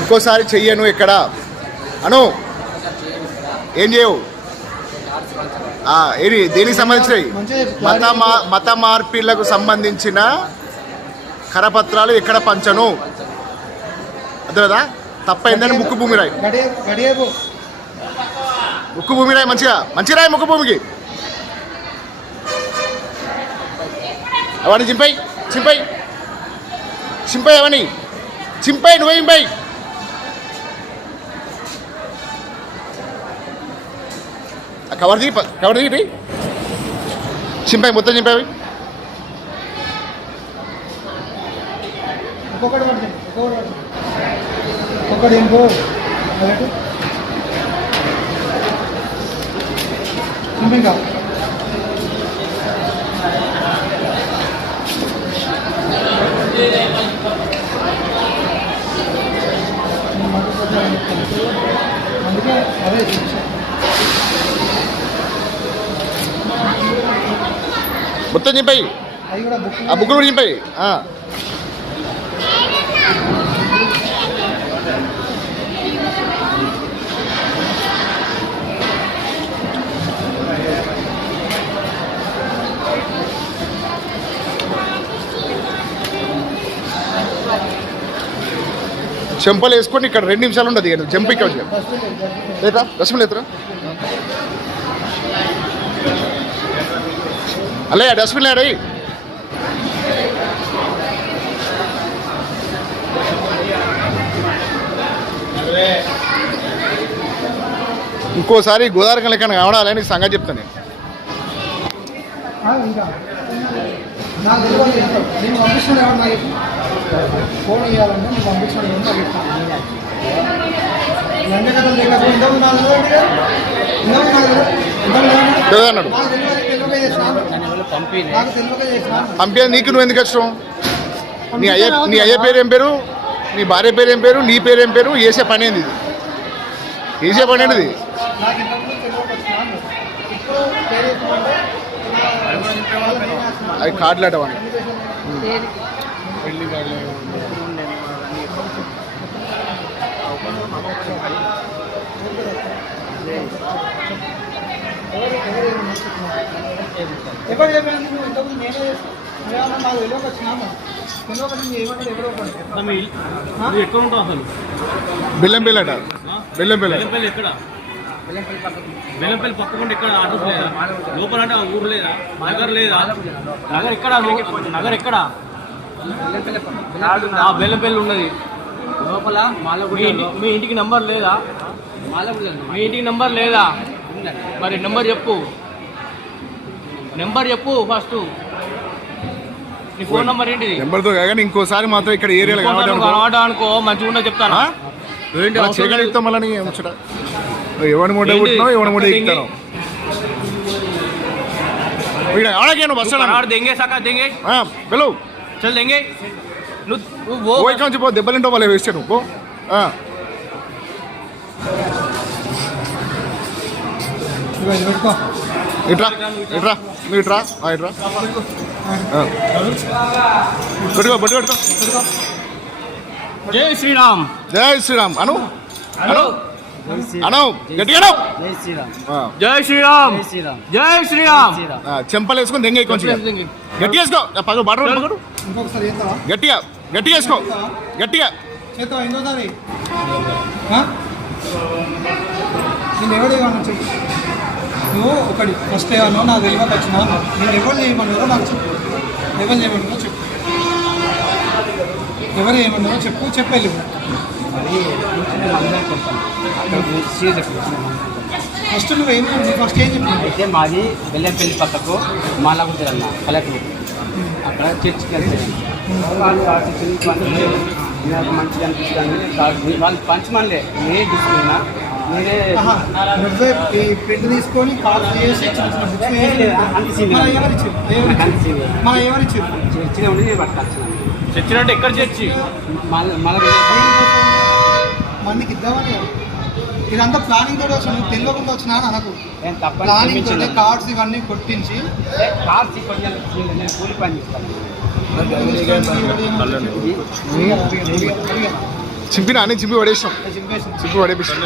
ఇంకోసారి చెయ్యను ఇక్కడ. అను ఏం చేయవు? ఏది దేనికి సంబంధించినవి? మత మత మార్పిళ్ళకు సంబంధించిన కరపత్రాలు ఎక్కడ పంచను? అదే కదా తప్పైందని ముక్కు భూమి రాయి. ముక్కు భూమి రాయి మంచిగా. మంచి రాయి ముక్కు భూమికి. అవన్నీ చింపై చింపై చింపై అవన్నీ. చింపై నువ్వే చింపై కవర్ తీ కవర్ తీ చింపాయి మొత్తం చింపాయి. ఒక్కొక్కటి పడుతుంది ఒక్కొక్కటి ఇంకో ఇంకా అందుకే అదే మొత్తం చింపై బుక్ ఆ బుక్కులు కూడా చింపై చెంపలు వేసుకొని ఇక్కడ రెండు నిమిషాలు ఉండదు ఇక జంప్ ఇక్కడ వచ్చి లేదా లేదురా? అల్లే డస్ట్బిన్ లేడీ ఇంకోసారి గోదావరి లెక్కన కావడాలని సంగతి నాకు తెలియదు చెప్తాను. అన్నాడు. చేసినాను. నాకు నువ్వు ఎందుకు వచ్చావు నీ అయ్య నీ అయ్య పేరు ఏం పేరు? నీ భార్య పేరు ఏం పేరు? నీ పేరు ఏం పేరు? వేసే పని ఏంది ఇది? వేసే పని నాకు ఇంతకుముందు తెలియక వచ్చినాను. ఎవరు చెప్పారు నువ్వు ఇంతకుముందు నేనే చేస్తాను నాకు ఎవరో నువ్వు ఎక్కడ ఉంటావు అసలు? బెల్లం పిల్లట ఆ? బెల్లం పిల్ల బెల్లంపల్లి ఎక్కడ బెల్లంపల్లి పక్కకుండా ఎక్కడ అడ్రస్ లేదా? లోపల అంటే ఆ ఊరు లేదా? నగర్ లేదా? నగర్ ఎక్కడ? నగర్ ఎక్కడ? ఆ బెల్లంపల్లి ఉన్నది. లోపల మీ ఇంటికి నంబర్ లేదా? మీ ఇంటికి నంబర్ లేదా? మరి నెంబర్ చెప్పు. నెంబర్ చెప్పు ఫస్ట్. నీ ఫోన్ నెంబర్ ఏంటిది? ఇంకోసారి మాత్రం ఇక్కడ ఏరియాలో కనబడ్డా అనుకో. మంచిగా ఉన్నా చెప్తానా? చేయగలుగుతాం మళ్ళీ ముచ్చట. ఎవరిని మూట పుట్టినావు ఎవరిని ఎక్కుతాను ఇక్కడ ఆడకేను బస్ దెంగే సాకా దెంగే. పిలు చల్ దెంగే. నువ్వు ఓ ఇక్కడ పో దెబ్బలింటో వాళ్ళు వేస్తాను పో. ఇట్రా ఇట్రా మీరు ఇట్రా. ఇట్రా పెట్టుకో బట్టి పెట్టుకో జై శ్రీరామ్. జై శ్రీరామ్. అను అను అను శ్రీరామ్. జయ శ్రీరామ్. చెంపలు వేసుకొని దెంగ గట్టి వేసుకో. పగ బాటర్ గట్టిగా గట్టి వేసుకో. గట్టిగా. చేత నువ్వు ఒకటి ఫస్ట్ ఏమన్నా నాకు తెలియక వచ్చినా. నేను ఎవరు చేయమన్నారో నాకు చెప్పు. ఎవరు చేయమన్నారో చెప్పు. ఎవరు ఏమన్నారో చెప్పు చెప్పేళ్ళు ఫస్ట్ నువ్వు ఫస్ట్ ఏం చెప్పు? అయితే మాది బెల్లంపల్లి పక్కకు మాలాగుంటుంది అన్న కలెక్టర్ అక్కడ వెళ్తాను వాళ్ళు మంచిగా అనిపిస్తుంది. వాళ్ళు పంచమనిలే నేనే తీసుకున్నా నువ్వే ఈ ప్రింట్ తీసుకొని కాల్ చేసి మన ఎవరిచ్చారు చర్చిలో ఉండి నేను పట్టుకొచ్చాను. చచ్చినట్టు ఎక్కడ చర్చి మందికి ఇద్దామని ఇదంతా ప్లానింగ్ తోటి వచ్చిన తెలియకుండా వచ్చినా అనకు. తప్పని ప్లానింగ్ తోటి. కార్డ్స్ ఇవన్నీ కొట్టించి. కార్ తీసుకొని నేను కూలి పని చేస్తాను. చింపినా అని చింపి చింపేసి చింపి పడేపిస్తాం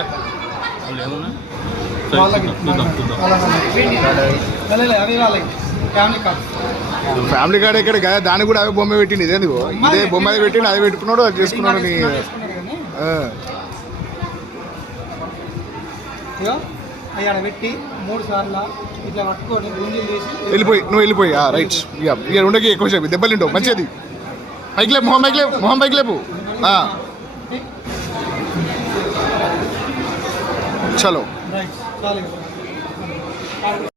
ఫ్యామిలీ కార్డ్ ఇక్కడ కదా దానికి కూడా అవే బొమ్మ పెట్టింది ఇదే ఇదే బొమ్మ అది పెట్టిండు అదే పెట్టుకున్నాడు అది చేసుకున్నాడు నీ ఆ. ఇగో అవి ఆడ పెట్టి మూడు సార్లు ఇట్లా పట్టుకొని గుంజీలు తీసి వెళ్ళిపోయి నువ్వు వెళ్ళిపోయి. రైట్ ఇక ఇక ఉండకి ఎక్కువ సేపు. దెబ్బలు తింటావు మంచిది. పైకి లేపు మొహం పైకి లేపు మొహం పైకి లేపు. ఆ, చలో రైట్ చాలు ఇక.